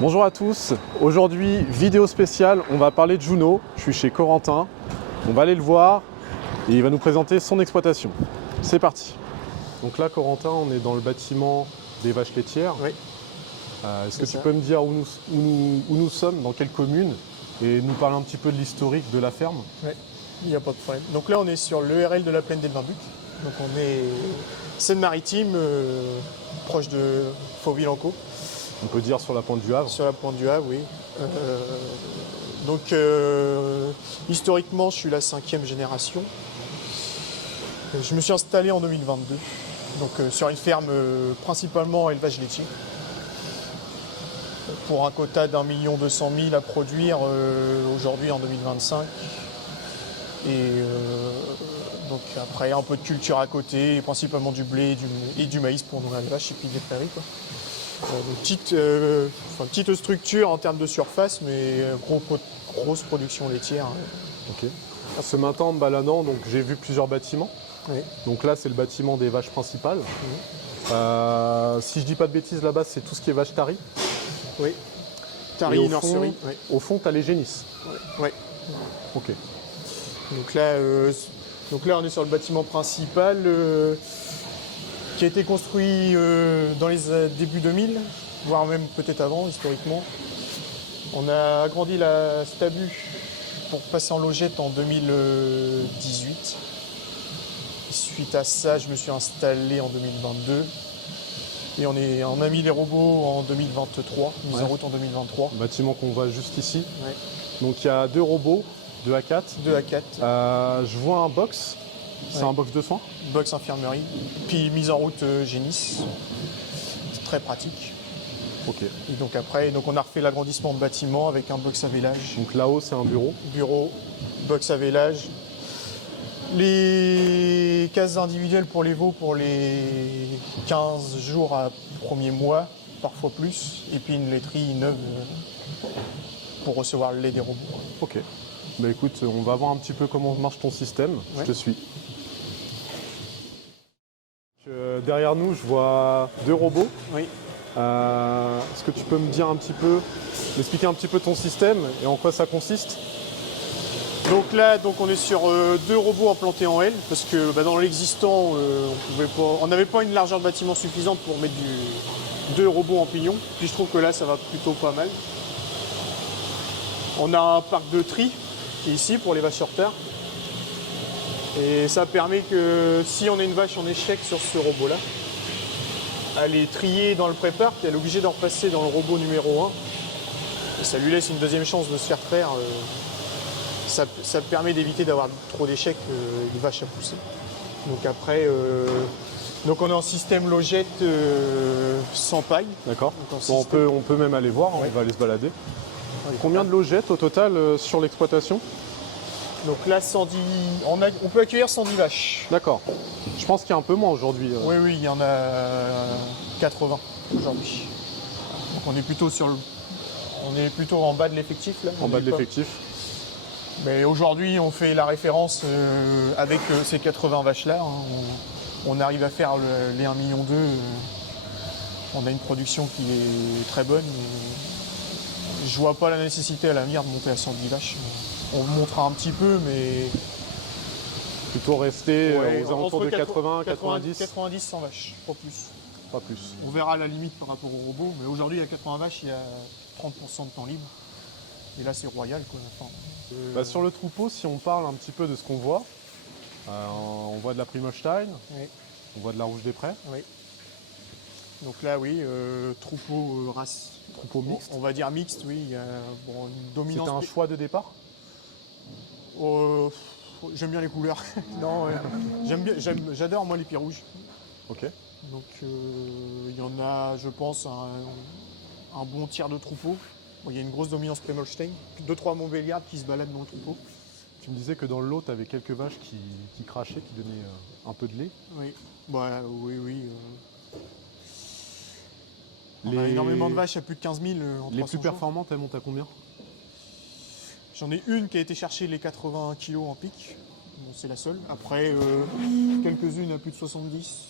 Bonjour à tous, aujourd'hui vidéo spéciale, on va parler de Juno, je suis chez Corentin, on va aller le voir et il va nous présenter son exploitation. C'est parti. Donc là Corentin, on est dans le bâtiment des vaches laitières. Oui. Est-ce que tu peux me dire où nous sommes, dans quelle commune et nous parler un petit peu de l'historique de la ferme? Oui, il n'y a pas de problème. Donc là on est sur l'ERL de la plaine d'Elvinbuc. Donc on est Seine-Maritime, proche de Fauville-en-Caux. On peut dire sur la pointe du Havre. Sur la pointe du Havre, oui. Historiquement, je suis la 5e génération. Je me suis installé en 2022, donc sur une ferme principalement élevage laitier, pour un quota d'1,2 million à produire aujourd'hui en 2025. Et donc après un peu de culture à côté, principalement du blé et du maïs pour nourrir les vaches et puis des prairies, quoi. Petite structure en termes de surface, mais grosse production laitière. Ok. Ce matin en me baladant, donc j'ai vu plusieurs bâtiments. Oui. Donc là c'est le bâtiment des vaches principales. Si je dis pas de bêtises, là-bas c'est tout ce qui est vache tari. Oui. Et Tari, au nurserie. fond, Oui. au fond tu as les génisses. Oui. Ok. Donc là, on est sur le bâtiment principal qui a été construit dans les débuts 2000, voire même peut-être avant, historiquement. On a agrandi la Stabu pour passer en logette en 2018. Suite à ça, je me suis installé en 2022. Et on a mis les robots en 2023, mise en route en 2023. Le bâtiment qu'on voit juste ici. Ouais. Donc il y a 2 robots, 2 A4. 2 à 4. Je vois un box. C'est un box de soins. Box infirmerie. Puis mise en route Génis. C'est très pratique. Ok. Et donc après, on a refait l'agrandissement de bâtiment avec un box à vélage. Donc là-haut c'est un bureau. Bureau, box à vélage. Les cases individuelles pour les veaux pour les 15 jours à premier mois, parfois plus. Et puis une laiterie neuve pour recevoir le lait des robots. Ok. Bah écoute, on va voir un petit peu comment marche ton système. Ouais. Je te suis. Derrière nous, je vois 2 robots. Oui. Est-ce que tu peux me dire un petit peu, m'expliquer un petit peu ton système et en quoi ça consiste? Donc là, on est sur 2 robots implantés en L, parce que dans l'existant, on n'avait pas une largeur de bâtiment suffisante pour mettre 2 robots en pignon. Puis je trouve que là, ça va plutôt pas mal. On a un parc de tri qui est ici pour les vaches sur terre. Et ça permet que si on a une vache en échec sur ce robot-là, elle est triée dans le pré-parc, elle est obligée d'en repasser dans le robot numéro 1. Et ça lui laisse une deuxième chance de se faire traire. Ça permet d'éviter d'avoir trop d'échecs de vaches à pousser. Donc après, on est en système logette sans paille. D'accord. Donc Bon, on peut même aller voir, Ouais. on va aller se balader. Ouais. Combien de logettes au total sur l'exploitation? Donc là, 110, on peut accueillir 110 vaches. D'accord. Je pense qu'il y a un peu moins aujourd'hui. Oui, il y en a 80 aujourd'hui. Donc on est plutôt en bas de l'effectif là. En bas de l'effectif. Mais aujourd'hui, on fait la référence avec ces 80 vaches là. On arrive à faire les 1,2 million. On a une production qui est très bonne. Je vois pas la nécessité à l'avenir de monter à 110 vaches. On montera un petit peu, mais Plutôt rester ouais, aux alentours de 80, 90. 90, 100 vaches, pas plus. Pas plus. On verra à la limite par rapport au robot, mais aujourd'hui, il y a 80 vaches, il y a 30% de temps libre. Et là, c'est royal, quoi. Enfin, Sur le troupeau, si on parle un petit peu de ce qu'on voit, on voit de la Primolstein, oui, on voit de la Rouge des Prés, oui. Donc là, oui, troupeau race. troupeau mixte. On va dire mixte, oui. Il y a une dominance. C'était un choix de départ? J'aime bien les couleurs. Non, j'adore moi les pieds rouges. Ok. Donc il y en a, je pense, un bon tiers de troupeau. Bon, il y a une grosse dominance Pré-Molstein. 2-3 Montbéliardes qui se baladent dans le troupeau. Tu me disais que dans le lot, tu avais quelques vaches qui crachaient, qui donnaient un peu de lait. Oui, oui. On a énormément de vaches à plus de 15 000 en 300 Les plus jours. performantes, elles montent à combien? J'en ai une qui a été chercher les 80 kg en pic. Bon, c'est la seule. Après, quelques-unes à plus de 70.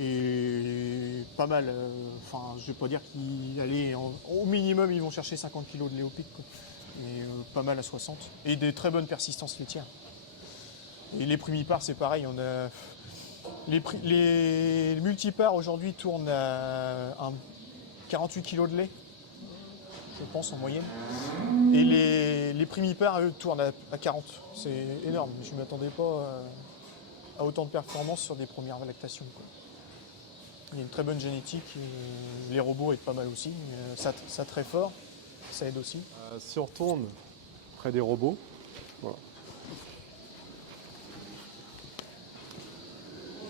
Et pas mal. Enfin, je vais pas dire au minimum, ils vont chercher 50 kg de lait au pic, quoi. Mais pas mal à 60. Et des très bonnes persistances laitières. Et les primipares, c'est pareil. On a les multipares aujourd'hui tournent à 48 kg de lait, je pense, en moyenne. Et les primipares, eux, tournent à 40. C'est énorme. Je ne m'attendais pas à autant de performances sur des premières lactations, quoi. Il y a une très bonne génétique. Les robots aident pas mal aussi. Ça très fort. Ça aide aussi. Si on retourne près des robots, voilà.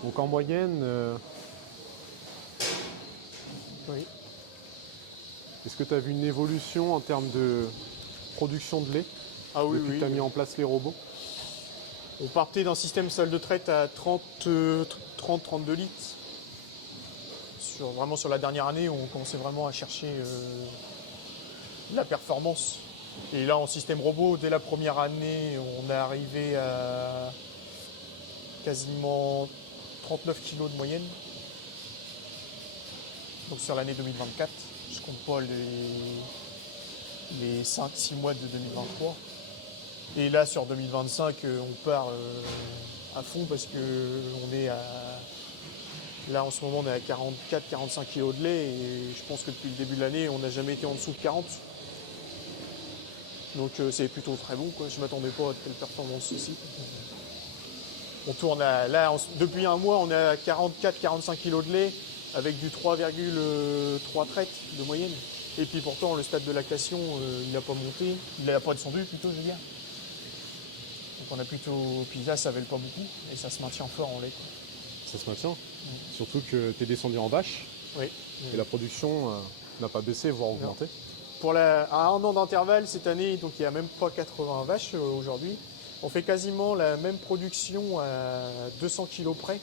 Donc en moyenne, Oui. est-ce que tu as vu une évolution en termes de production de lait Ah oui, depuis oui. que tu as mis en place les robots? On partait d'un système salle de traite à 30-32 litres. Vraiment sur la dernière année, on commençait vraiment à chercher la performance. Et là, en système robot, dès la première année, on est arrivé à quasiment 39 kg de moyenne. Donc sur l'année 2024, je compte pas les 5-6 mois de 2023. Et là, sur 2025, on part à fond parce que on est à... Là, en ce moment, on est à 44-45 kg de lait et je pense que depuis le début de l'année, on n'a jamais été en dessous de 40. Donc c'est plutôt très bon, quoi. Je ne m'attendais pas à de telles performances ici. On tourne depuis un mois, on est à 44-45 kg de lait avec du 3,3 traites de moyenne. Et puis pourtant, le stade de lactation, il n'a pas monté, il n'a pas descendu plutôt, je veux dire. Donc on a plutôt... Puis là, ça ne vèle pas beaucoup et ça se maintient fort en lait, quoi. Ça se maintient. Surtout que tu es descendu en vache Oui. et la production n'a pas baissé, voire augmenté. À un an d'intervalle cette année, donc il n'y a même pas 80 vaches aujourd'hui. On fait quasiment la même production à 200 kg près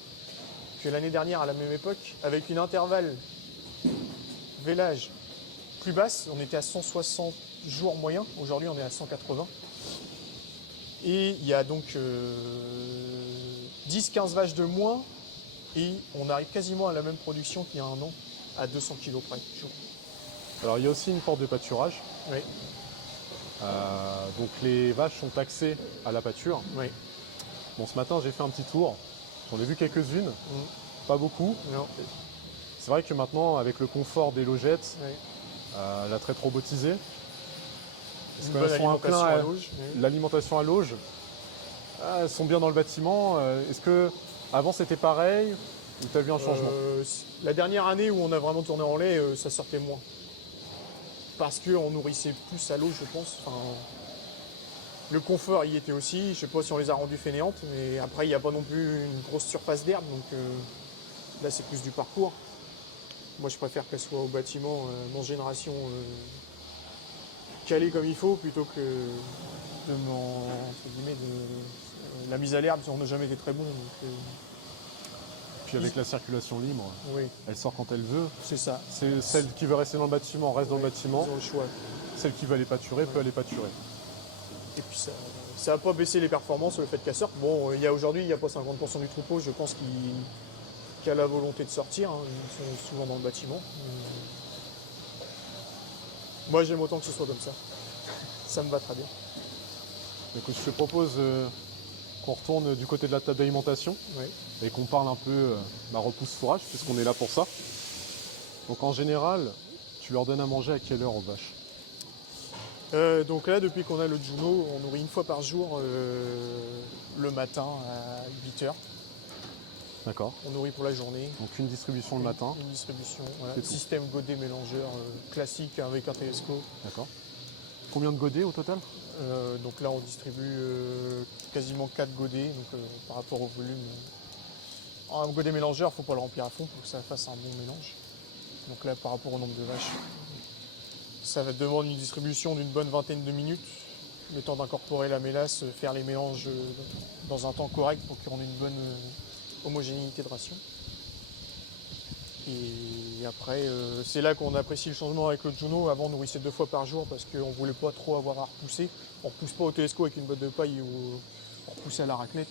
que l'année dernière à la même époque, avec une intervalle vélage plus basse. On était à 160 jours moyen, aujourd'hui on est à 180. Et il y a donc 10-15 vaches de moins et on arrive quasiment à la même production qu'il y a un an, à 200 kg près. Alors il y a aussi une porte de pâturage. Oui. Donc les vaches sont taxées à la pâture. Oui. Bon, ce matin j'ai fait un petit tour, j'en ai vu quelques-unes, pas beaucoup. Non. C'est vrai que maintenant avec le confort des logettes, Oui. la traite robotisée, Une bonne alimentation à l'auge. l'alimentation à l'auge, elles sont bien dans le bâtiment. Est-ce que avant c'était pareil ou tu as vu un changement? La dernière année où on a vraiment tourné en lait, ça sortait moins. Parce qu'on nourrissait plus à l'eau, je pense. Enfin, le confort y était aussi. Je ne sais pas si on les a rendues fainéantes, mais après, il n'y a pas non plus une grosse surface d'herbe. Donc là, c'est plus du parcours. Moi, je préfère qu'elle soit au bâtiment, dans génération calée comme il faut, plutôt que la mise à l'herbe. On n'a jamais été très bon. Donc, Puis avec la circulation libre, oui, elle sort quand elle veut. c'est ça. C'est celle qui veut rester dans le bâtiment reste dans le bâtiment. Ils ont le choix. Celle qui veut aller pâturer peut aller pâturer. Et puis ça n'a pas baissé les performances, le fait qu'elle sorte. Bon, aujourd'hui, il n'y a pas 50% du troupeau, je pense qu'il a la volonté de sortir. Hein. Ils sont souvent dans le bâtiment. Moi, j'aime autant que ce soit comme ça. Ça me va très bien. Donc je te propose qu'on retourne du côté de la table d'alimentation Oui. et qu'on parle un peu repousse fourrage, puisqu'on est là pour ça. Donc en général, tu leur donnes à manger à quelle heure aux vaches? Donc là, depuis qu'on a le Juno, on nourrit une fois par jour le matin à 8h. D'accord. On nourrit pour la journée. Donc une distribution le matin. Une distribution. Voilà. C'est tout. Système godet mélangeur classique avec un télescope. D'accord. Combien de godets au total? Donc là, on distribue quasiment 4 godets donc, par rapport au volume. Un godet mélangeur, il ne faut pas le remplir à fond pour que ça fasse un bon mélange. Donc là, par rapport au nombre de vaches, ça va demander une distribution d'une bonne vingtaine de minutes, le temps d'incorporer la mélasse, faire les mélanges dans un temps correct pour qu'on ait une bonne homogénéité de ration. Et après, c'est là qu'on apprécie le changement avec le Juno. Avant, on nourrissait 2 fois par jour parce qu'on ne voulait pas trop avoir à repousser. On ne repousse pas au télescope avec une botte de paille ou on repoussait à la raclette.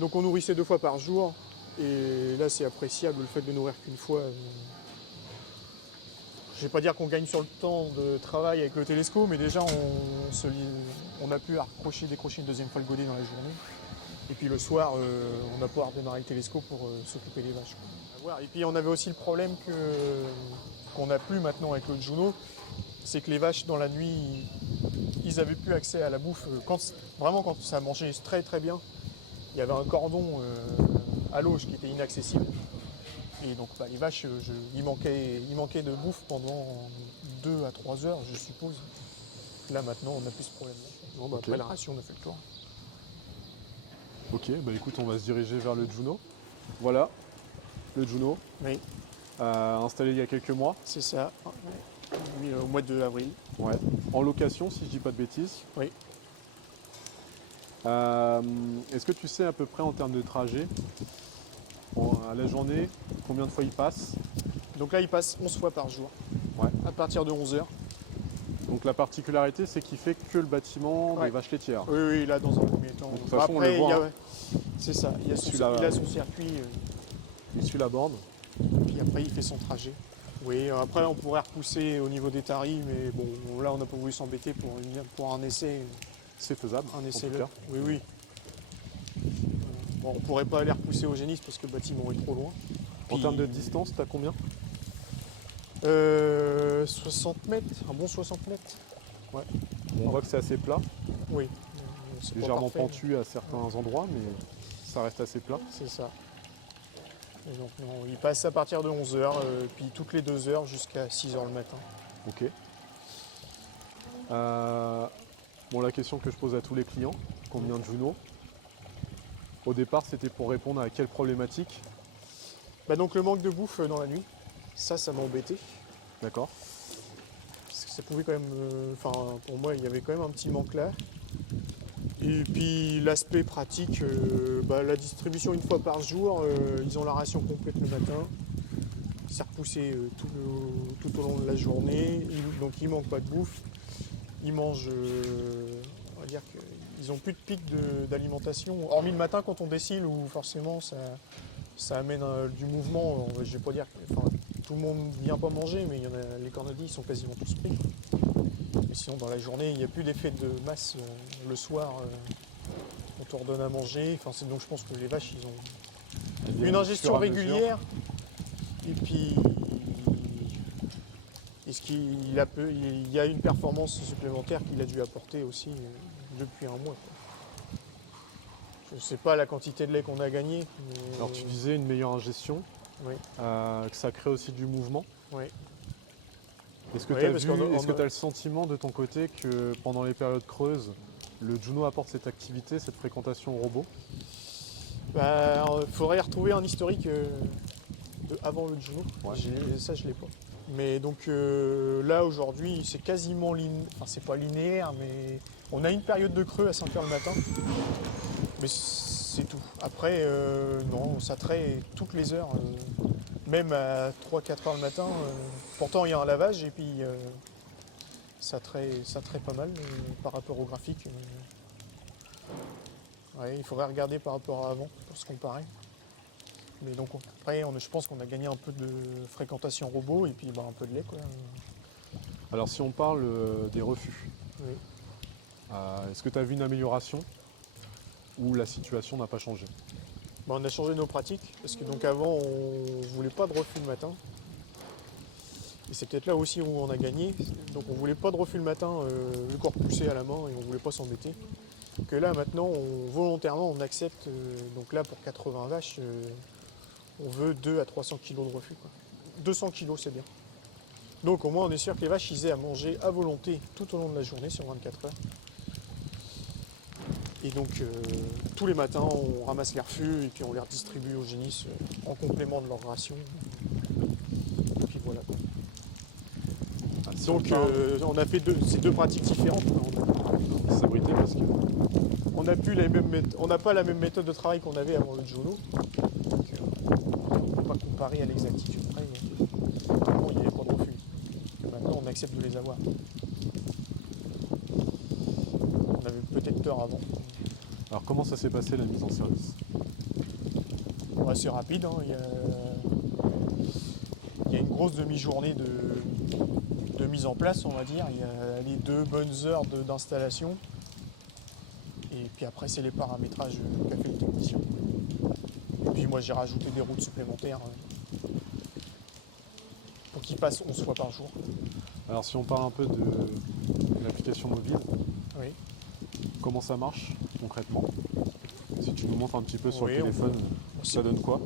Donc on nourrissait 2 fois par jour. Et là, c'est appréciable le fait de nourrir qu'une fois. Je vais pas dire qu'on gagne sur le temps de travail avec le télescope, mais déjà on a pu décrocher une deuxième fois le godet dans la journée. Et puis le soir, on va pouvoir démarrer le télescope pour s'occuper des vaches. Et puis on avait aussi le problème qu'on n'a plus maintenant avec le Juno, c'est que les vaches dans la nuit, ils avaient plus accès à la bouffe. Vraiment quand ça mangeait très très bien, il y avait un cordon à l'auge qui était inaccessible. Et donc les vaches, il manquait de bouffe pendant 2 à 3 heures, je suppose. Là maintenant, on n'a plus ce problème-là. Bon, Ok. après la ration, on a fait le tour. Ok, bah écoute, on va se diriger vers le Juno. Voilà, le Juno, Oui, installé il y a quelques mois. c'est ça. Oui, au mois de avril. Ouais. En location, si je dis pas de bêtises. Oui. Est-ce que tu sais à peu près en termes de trajet, à la journée, combien de fois il passe? Donc là, il passe 11 fois par jour, Ouais. à partir de 11 heures. Donc la particularité, c'est qu'il fait que le bâtiment Ouais. des vaches laitières. Oui, oui, là, dans un premier temps. De toute façon, on le voit, hein. C'est ça, il a son circuit, Il suit la borne. puis après, il fait son trajet. Oui, après, on pourrait repousser au niveau des taris, mais bon, là, on n'a pas voulu s'embêter pour un essai. C'est faisable. Un en tout essai cas. là. Oui, oui. Bon, on pourrait pas aller repousser au génisme parce que le bâtiment est trop loin. En Puis, termes de distance, t'as combien? 60 mètres, un bon 60 mètres. On voit que c'est assez plat, Oui. C'est pas légèrement parfait, pentu à certains endroits, mais ça reste assez plat. c'est ça. Et donc, non, il passe à partir de 11h, puis toutes les 2 heures jusqu'à 6h le matin. Ok. Bon, la question que je pose à tous les clients, combien de Juno? Au départ, c'était pour répondre à quelle problématique? Bah donc le manque de bouffe dans la nuit, ça m'a embêté. D'accord. Parce que ça pouvait quand même. Pour moi, il y avait quand même un petit manque là. Et puis l'aspect pratique, la distribution une fois par jour, ils ont la ration complète le matin. C'est repoussé tout au long de la journée, donc ils manquent pas de bouffe. Ils mangent, on va dire qu'ils n'ont plus de pic d'alimentation, hormis le matin quand on décile où forcément ça amène du mouvement. Je vais pas dire que tout le monde ne vient pas manger, mais les cornadis ils sont quasiment tous pris. Mais sinon dans la journée il n'y a plus d'effet de masse. Le soir on te redonne à manger. Donc je pense que les vaches ils ont une ingestion régulière. Et puis est-ce qu'il y a une performance supplémentaire qu'il a dû apporter aussi depuis un mois, quoi. Je ne sais pas la quantité de lait qu'on a gagné. Mais... Alors tu disais une meilleure ingestion, Oui. que ça crée aussi du mouvement. Oui. Est-ce que Oui, tu as parce qu'on a- le sentiment de ton côté que pendant les périodes creuses, le Juno apporte cette activité, cette fréquentation au robot? Faudrait retrouver un historique de avant le Juno. Ouais. Ça, je l'ai pas. Mais donc là, aujourd'hui, c'est quasiment linéaire. Enfin, c'est pas linéaire, mais on a une période de creux à 5h le matin. Mais c'est tout. Après, non, ça traite toutes les heures. Même à 3-4 heures le matin. Pourtant, il y a un lavage et puis ça traite pas mal par rapport au graphique. Ouais, il faudrait regarder par rapport à avant pour se comparer. Mais donc après, je pense qu'on a gagné un peu de fréquentation robot et puis un peu de lait, quoi. Alors si on parle des refus, Oui. est-ce que tu as vu une amélioration ou la situation n'a pas changé? On a changé nos pratiques parce que donc avant on voulait pas de refus le matin. Et c'est peut-être là aussi où on a gagné. Donc on voulait pas de refus le matin, vu qu'on repoussait à la main et on voulait pas s'embêter. Que là maintenant volontairement on accepte, donc là pour 80 vaches, on veut 2 à 300 kg de refus, quoi. 200 kg c'est bien. Donc au moins on est sûr que les vaches ils aient à manger à volonté tout au long de la journée sur 24 heures. Et donc tous les matins on ramasse les refus et puis on les redistribue aux génisses en complément de leur ration. Et puis voilà, quoi. Si Donc on a fait ces deux pratiques différentes. on s'abritait parce que On n'a pas la même méthode de travail qu'on avait avant le Juno. Donc on ne peut pas comparer à l'exactitude près. Avant il n'y avait pas de refus. Et maintenant on accepte de les avoir. On avait peut-être peur avant. Alors comment ça s'est passé la mise en service? mesure assez rapide, hein. Il y a une grosse demi-journée de mise en place, on va dire. Il y a les 2 bonnes heures d'installation. Et puis après, c'est les paramétrages qu'a fait le technicien. Et puis moi, j'ai rajouté des routes supplémentaires pour qu'ils passent 11 fois par jour. Alors si on parle un peu de l'application mobile, Oui. comment ça marche concrètement? Si tu nous montres un petit peu sur Oui, le téléphone, ça donne quoi?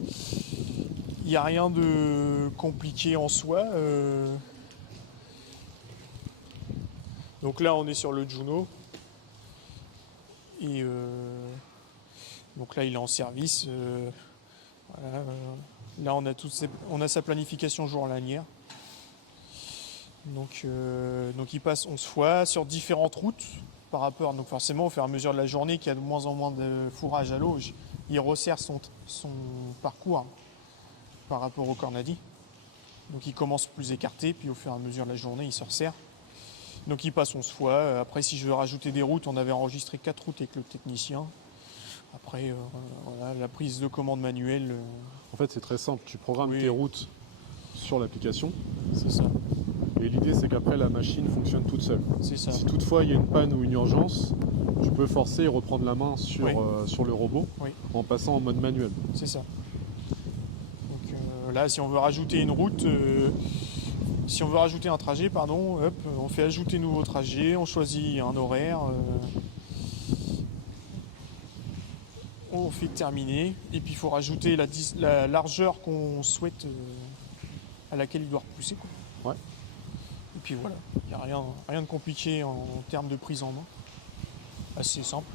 Il n'y a rien de compliqué en soi. Donc là, on est sur le Juno. Et donc là, il est en service. Voilà, là, on a sa planification journalière. Donc il passe 11 fois sur différentes routes par rapport. Donc forcément, au fur et à mesure de la journée, qu'il y a de moins en moins de fourrage à l'auge, il resserre son parcours par rapport au Cornadi. Donc il commence plus écarté, puis au fur et à mesure de la journée, il se resserre. Donc il passe 11 fois. Après, si je veux rajouter des routes, on avait enregistré 4 routes avec le technicien. Après, voilà, la prise de commande manuelle. En fait, c'est très simple. Tu programmes Oui. tes routes sur l'application. C'est ça. Et l'idée, c'est qu'après, la machine fonctionne toute seule. C'est ça. Si toutefois, il y a une panne ou une urgence, tu peux forcer et reprendre la main sur, Oui. sur le robot Oui. en passant en mode manuel. C'est ça. Donc là, si on veut rajouter une route, si on veut rajouter un trajet, pardon, hop, on fait ajouter nouveau trajet, on choisit un horaire, on fait terminer, et puis il faut rajouter la largeur qu'on souhaite, à laquelle il doit repousser, quoi. Ouais. Et puis voilà, il n'y a rien de compliqué en termes de prise en main. Assez simple.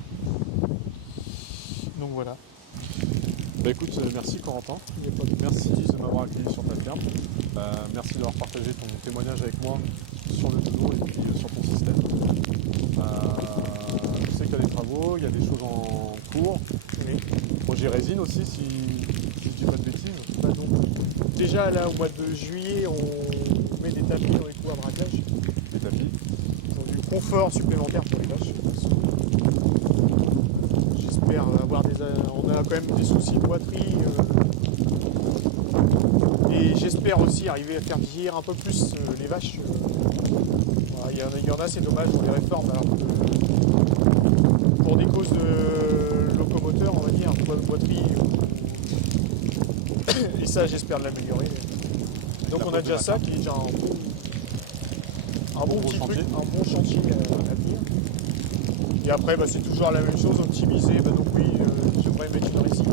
Donc voilà. Bah écoute, merci Corentin. Il n'y a pas de Merci de m'avoir accueilli sur ta ferme. Merci d'avoir partagé ton témoignage avec moi sur le Juno et puis sur ton système. Je sais qu'il y a des travaux, il y a des choses en cours. Oui. Projet résine aussi, si je dis pas de bêtises. Bah donc, déjà là au mois de juillet, on met des tapis dans les coups à braquage. Des tapis. Ils ont du confort supplémentaire pour les vaches. J'espère avoir on a quand même des soucis de boiterie. Et j'espère aussi arriver à faire vieillir un peu plus les vaches. Voilà, il y en a, c'est dommage, on les réforme alors que pour des causes de locomoteur, on va dire, de boiterie. Et ça, j'espère l'améliorer. Donc on a déjà ça qui est déjà un bon petit truc, un bon chantier à venir. Et après, bah, c'est toujours la même chose, optimiser. Bah, donc oui, j'aimerais mettre une récime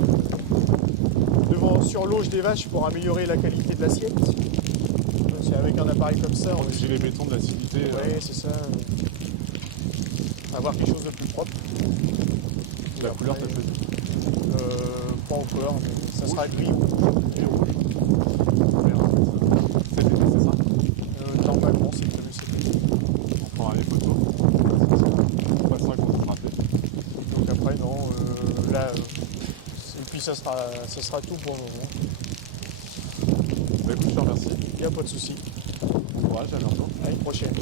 sur l'auge des vaches pour améliorer la qualité de l'assiette. C'est avec un appareil comme ça. Protéger les bétons de l'acidité. Oui, c'est ça. Avoir quelque chose de plus propre. La couleur, t'as choisi? Pas encore, mais ça sera gris. Et rouge. Cet été, c'est ça? Normalement, c'est prévu cet été. On prendra les photos. C'est pas ça qu'on va se rappeler. Donc après, non, là, et puis ça sera tout pour le moment. Bah écoute, je te remercie. Il n'y a pas de souci. Bon courage, à bientôt. À une prochaine.